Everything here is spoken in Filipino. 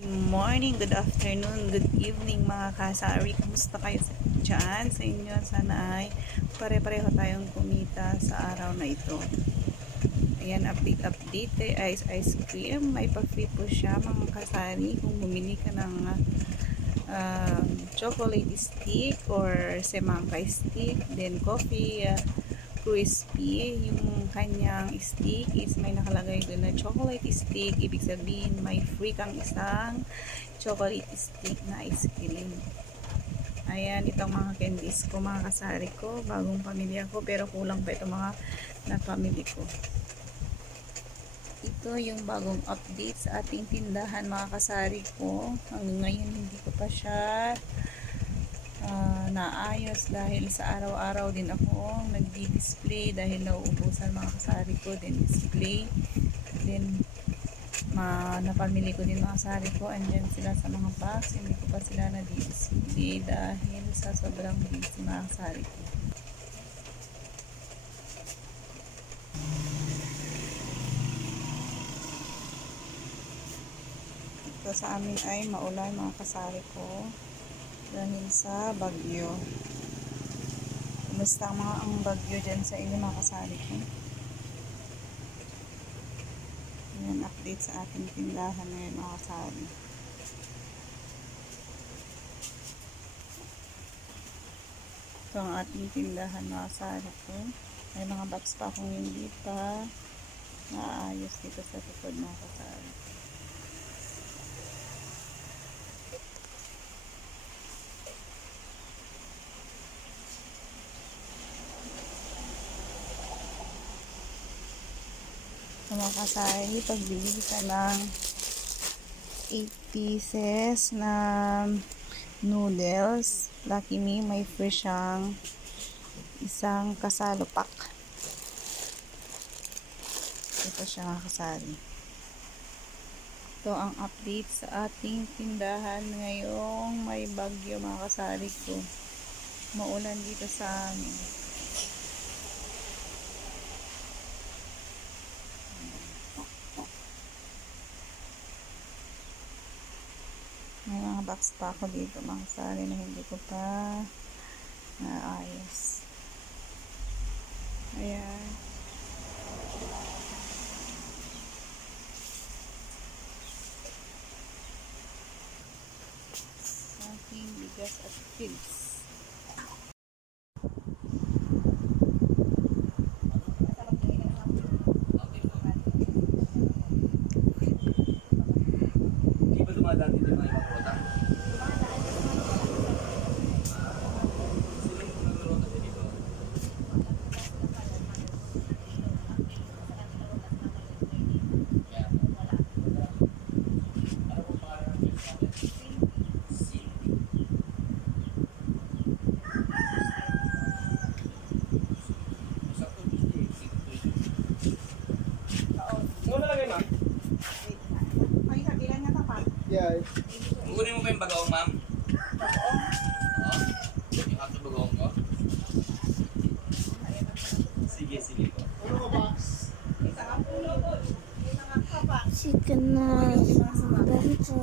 Good morning, good afternoon, good evening mga kasari. Kumusta kayo dyan sa inyo? Sana ay pare-pareho tayong kumita sa araw na ito. Ayan, update kay ice cream. May pa-free po siya mga kasari kung bumili ka ng chocolate stick or semangka stick, then coffee crispy. Yung kanyang stick is may nakalagay doon na chocolate stick. Ibig sabihin may free kang isang chocolate stick na ice cream. Ayan, itong mga candies ko, mga kasari ko. Bagong pamilya ko, pero kulang pa itong mga napamili ko. Ito yung bagong update sa ating tindahan, mga kasari ko. Hanggang ngayon hindi ko pa siya naayos dahil sa araw-araw din ako nagdi-display dahil nauubusan mga kasari ko, then display, then napamili ko din mga kasari ko, andyan sila sa mga box, hindi ko pa sila na-display dahil sa sobrang busy mga kasari ko. Ito sa amin ay maulan mga kasari ko dahil sa bagyo. Kumusta ang bagyo dyan sa inyo mga kasari ko? Yan, update sa ating tindahan ngayon mga kasari. Ito ang ating tindahan mga kasari ko. May mga box pa akong hindi pa naayos dito sa tukod mga kasari. Mga kasari, pagbili ka ng 8 pieces na noodles, Lucky Me, may free siyang isang kasalo pack. Ito siya mga kasari. Ito ang update sa ating tindahan ngayong may bagyo mga kasari ko. Maulan dito sa amin. May mga box pa ako dito mga kasari na hindi ko pa naayos. Ayan. Ating bigas at pills. Di ba dumadaan din yung mga ibang rota? Sila yung nag-rota din dito. Ano po pangalan ng pills natin? Cindy. Sakto, Cindy. Ano nalagay, ma'am? Yeah. Kukunin mo ba yung bagaong, ma'am? Oo. Yung ato bagaong ko? Sige, sige po. Chicken na bento.